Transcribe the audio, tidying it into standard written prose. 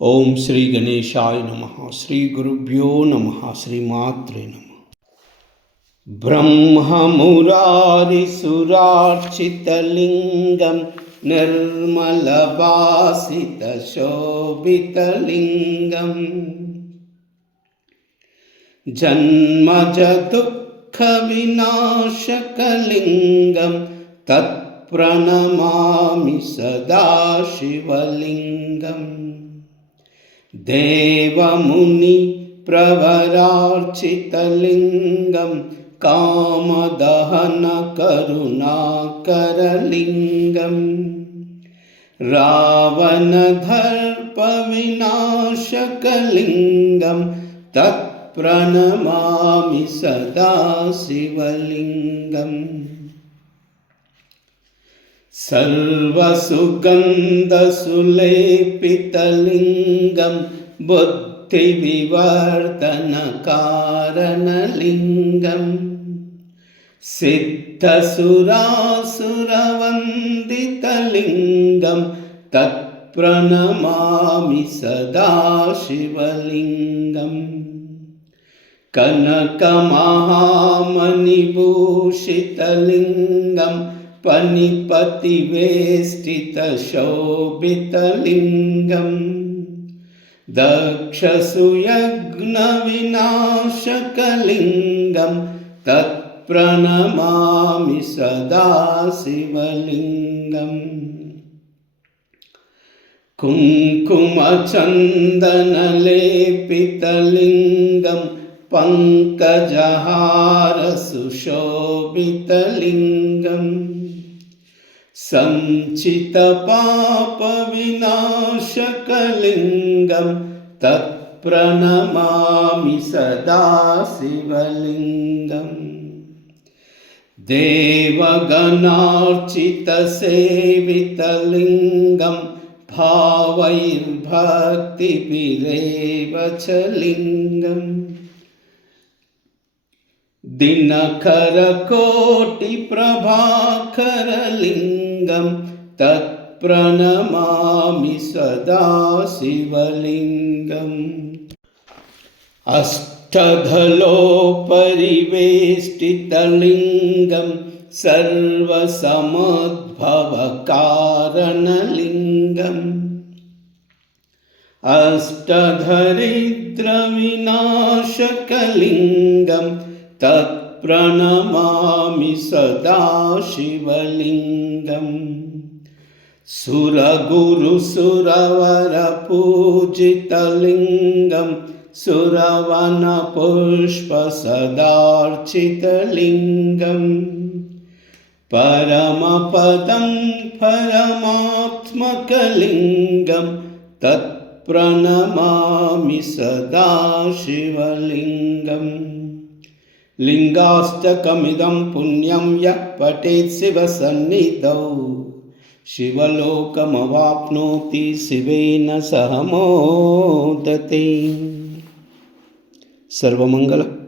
ओम श्री गणेशाय नमः। श्री गुरुभ्यो नमः। श्रीमात्रे नमः। ब्रह्ममुरारिसुरार्चितलिङ्गं निर्मलभासितशोभितलिङ्गं जन्मजदुःखविनाशकलिङ्गं तत्प्रणमामि सदा शिवलिङ्गम्। देवमुनि प्रवरार्चितलिङ्गं कामदहन करुणाकरलिङ्गं रावणदर्पविनाशकलिङ्गं तत्प्रणमामि सदा शिवलिङ्गम्। सर्वसुगन्धसुलेपितलिङ्गं बुद्धिविवर्धनकारणलिङ्गं सिद्धसुरासुरवन्दितलिङ्गं तत्प्रणमामि सदा शिवलिङ्गम्। कनकमहामणिभूषितलिङ्गं पनिपतिवेष्टितशोभितलिङ्गं दक्षसुयज्ञविनाशकलिङ्गं तत्प्रणमामि सदा शिवलिङ्गम्। कुङ्कुमचन्दनलेपितलिङ्गं पङ्कजहारसुशोभितलिङ्गं सञ्चितपापविनाशकलिङ्गं तत्प्रणमामि सदा शिवलिङ्गम्। देवगणार्चितसेवितलिङ्गं भावैर्भक्तिभिरेव च लिङ्गम् दिनकरकोटिप्रभाकरलिङ्गं तत्प्रणमामि सदा शिवलिङ्गम्। अष्टदलोपरिवेष्टितलिङ्गं सर्वसमुद्भवकारणलिङ्गं अष्टधरिद्रविनाशकलिङ्गं तत्प्रणमामि सदा शिवलिङ्गम्। सुरगुरुसुरवरपूजितलिङ्गं सुरवनपुष्पसदार्चितलिङ्गं परमपदं परमात्मकलिङ्गं तत्प्रणमामि सदा शिवलिङ्गम्। लिङ्गाष्टकमिदं पुण्यं यः पठेत् शिवसन्निधौ शिवलोकमवाप्नोति शिवेन सह मोदते। सर्वमङ्गल।